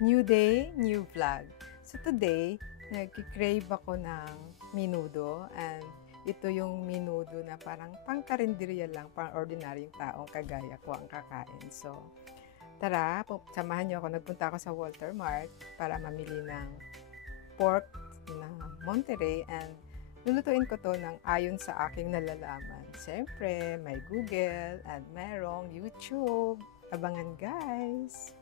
New day, new vlog. So today, nagki-crave ako ng menudo and ito yung menudo na parang pang-karinderya lang, pang-ordinaryong taong kagaya ko ang kakain. So, tara, samahan niyo ako. Nagpunta ako sa Walter Mart para mamili ng pork na Monterey and lulutuin ko to ng ayon sa aking nalalaman. Siyempre, may Google at mayroong YouTube. Abangan guys!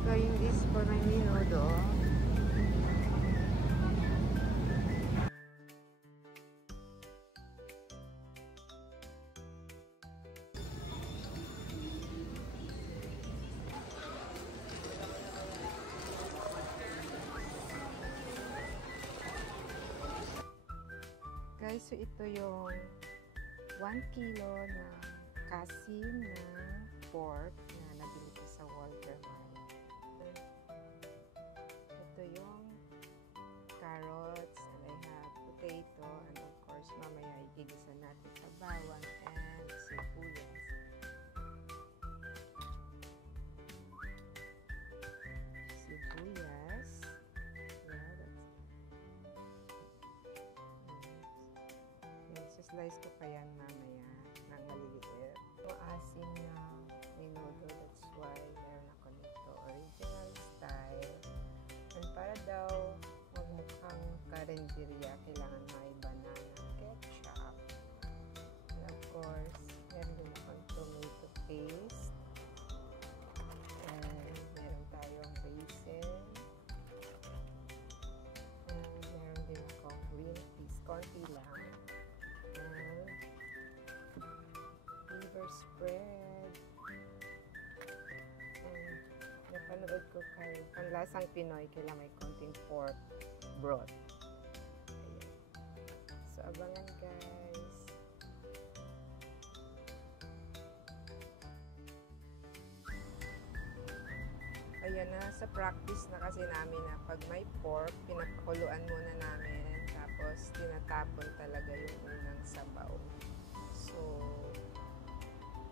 Going this for my menudo. Guys, so ito yung 1 kilo na kasim na pork na nabili ko sa Walter Mart. Ito yung carrots, and I have potato, and of course mamaya igigisa natin sa bawang and sibuyas. Sibuyas. Yeah, that's slice ko pa yan mamaya ng maliliit. Maasim na menudo, that's why meron ako nito original style. And para daw magmukhang karinderya, kailangan may banana ketchup. And of course, meron din akong tomato paste. And meron tayong raisin. And meron din akong green peas, konti lang. And liver spread. And napanood ko kay Panlasang Pinoy, kailangan may konting pork broth. Ayan. So, abangan guys. Ayan na, sa practice na kasi namin na pag may pork, pinapakuluan muna namin, tapos tinatapon talaga yung unang sabaw. So,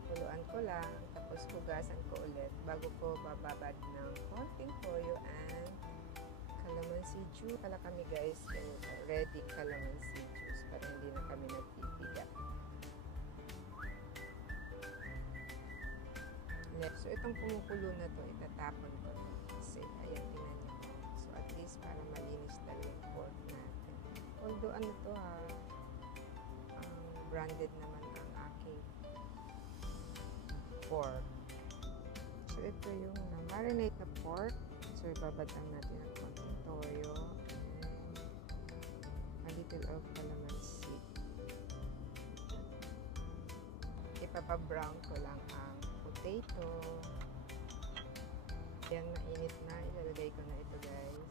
kuluan ko lang, tapos hugasan ko ulit bago ko bababad ng konting toyo and calamansi juice. Pala kami guys, ready calamansi juice para hindi na kami nagpipigat. So, itong kumukulo na to, itatapon ko to. Kasi, ayan, tingnan nyo. So, at least para malinis talaga yung pork natin. Although, ano to ha, branded naman ang aking pork. So, ito yung na-marinate na pork. So, ibabatang natin ang konting toyo. A little of calamansi. Ipapa-brown ko lang ang potato. Yan, mainit na. Ilalagay ko na ito guys.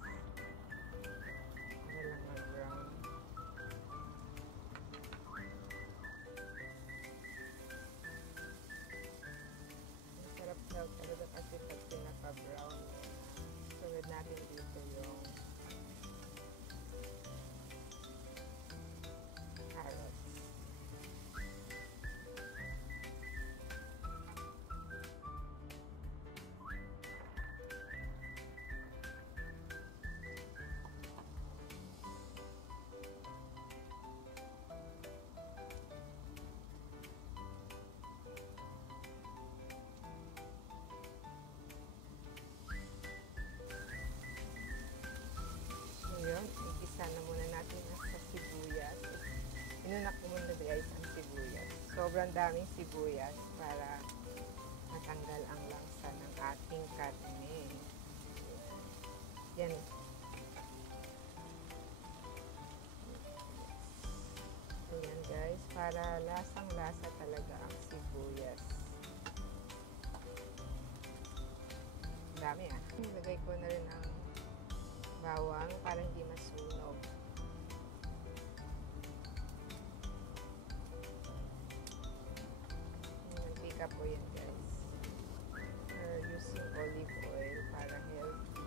Para lang mag-brown. Masarap daw talaga kasi pag pinapa-brown. Sunod natin dito yung carrots. Yun, igisa na muna natin sa sibuyas. Inunak ko muna guys ang sibuyas. Sobrang daming sibuyas para matanggal ang langsa ng ating karne. Yan. Ayan guys, para lasang-lasa talaga ang sibuyas. dami ah. Nilagay ko na rin ang bawang para hindi masunog. Mantika po yan guys. We're using olive oil para healthy.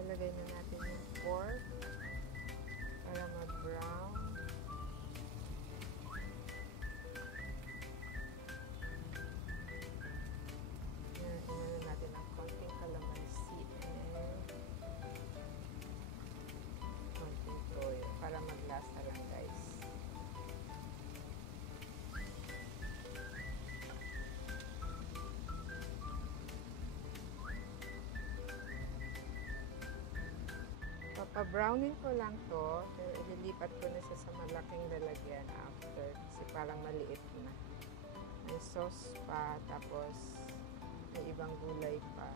Ilalagay na natin yung pork para mag-brown. Inano natin ang konting calamansi and konting toyo para maglasa lang guys. Papabrownin ko lang to, pero ililipat ko na sa malaking lalagyan after kasi parang maliit na. May sauce pa, tapos may ibang gulay pa.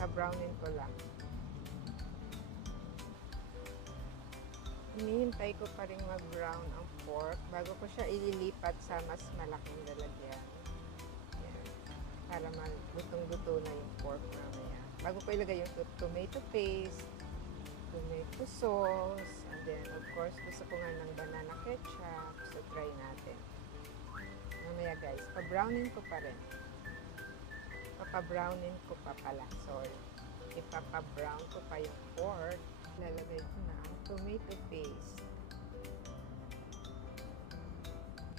Pa-brownin ko lang. Hinihintay ko pa rin mag-brown ang pork bago ko siya ililipat sa mas malaking lalagyan. Yan. Para lutong-luto na yung pork mamaya. Bago ko ilagay yung tomato paste, tomato sauce, and then of course gusto ko nga ng banana ketchup, so try natin. Mamaya guys, pa-brownin ko pa rin. Papabrownin ko pa pala, sorry. Ipapa-brown ko pa yung pork. Lalagay ko na ang tomato paste.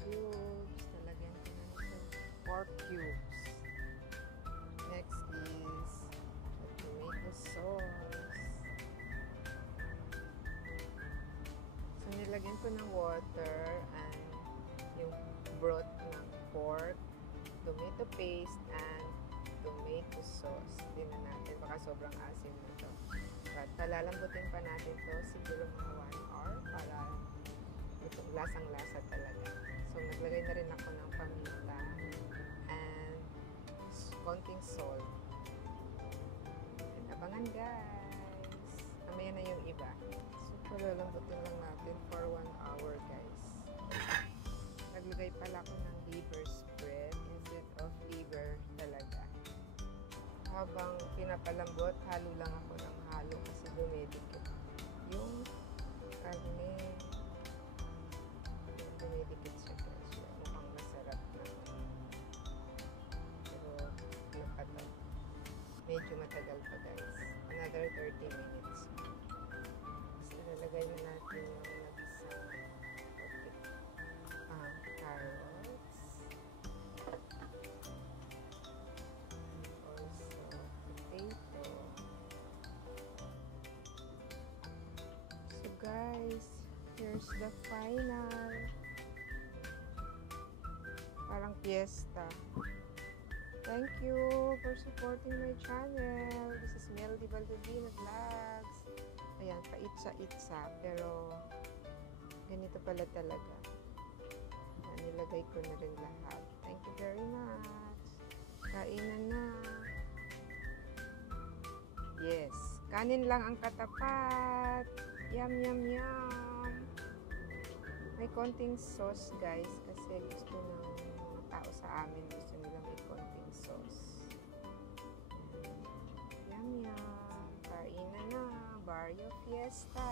Cubes, lalagyan ko na nito. Pork cubes. Next is tomato sauce. So, nilagyan ko ng water and yung broth ng pork, tomato paste, and tomato sauce. Din na natin. Baka sobrang asim na to. But palalambutin pa natin to siguro mga 1 hour para itong lasang-lasa talaga. So, naglagay na rin ako ng paminta and konting salt. Abangan guys. Mamaya na yung iba. So, palalambutin lang natin for 1 hour guys. Naglagay pala ako ng liver spread instead of liver talaga. Habang pinapalambot, halo lang ako ng halo kasi dumidikit yung karne. Dumidikit siya guys. Mukhang masarap na. Pero, ano pa to? Medyo matagal pa guys. Another 30 minutes. So, lalagay na natin yung nagisang carrots. And also, potato. So guys, here's the final. Parang fiesta. Thank you for supporting my channel. This is Melody Baldovino Vlogs. Ayan, paitsa-itsa. Pero, ganito pala talaga. Nilagay ko na rin lahat. Thank you very much. Kainan na. Yes. Kanin lang ang katapat. Yum, yum, yum. May konting sauce, guys. Kasi gusto ng mga tao sa amin. Gusto nila may konting sauce. Yum, yum. Kainan na. Barrio Fiesta.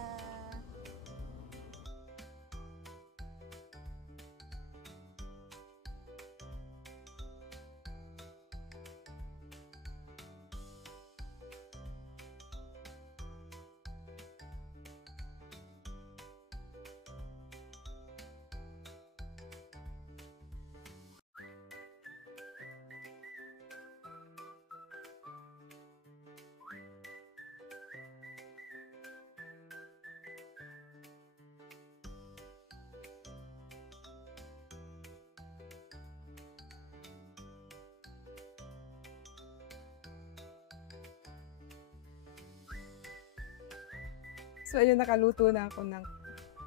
So, ayun, nakaluto na ako ng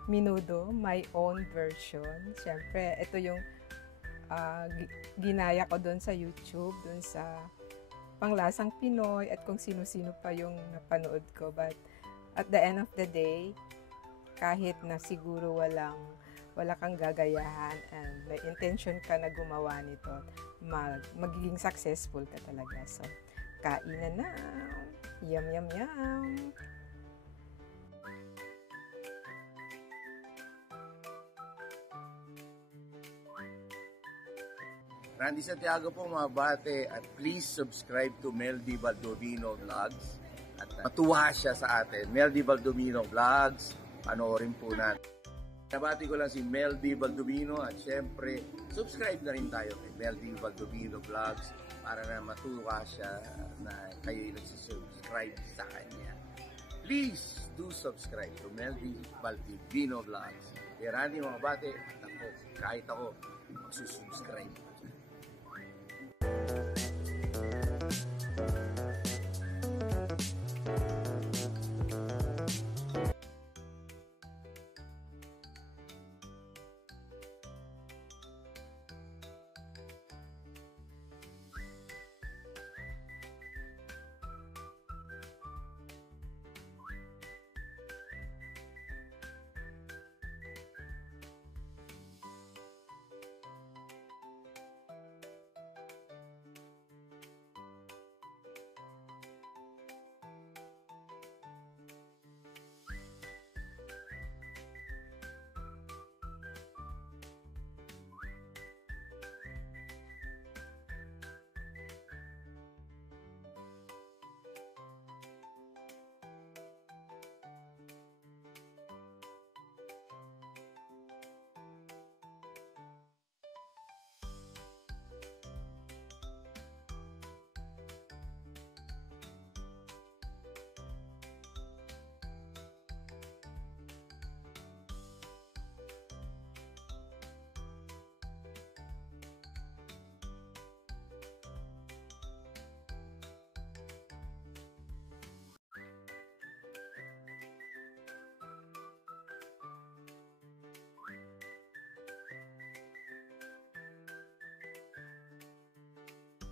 menudo, my own version. Siyempre, ito yung ginaya ko doon sa YouTube, doon sa Panglasang Pinoy at kung sino-sino pa yung napanood ko. But at the end of the day, kahit na siguro wala kang gagayahan and may intention ka na gumawa nito, magiging successful ka talaga. So, kainan na! Yum, yum, yum! Randy Santiago po mga bate, at please subscribe to Meldy Baldovino Vlogs at matuwa siya sa atin. Meldy Baldovino Vlogs, panoorin po natin. Nabati ko lang si Meldy Baldovino at syempre subscribe na rin tayo kay Meldy Baldovino Vlogs para na matuwa siya na kayo nagsisubscribe sa kanya. Please do subscribe to Meldy Baldovino Vlogs. Kaya Randy mga bate, at ako, kahit ako, magsusubscribe.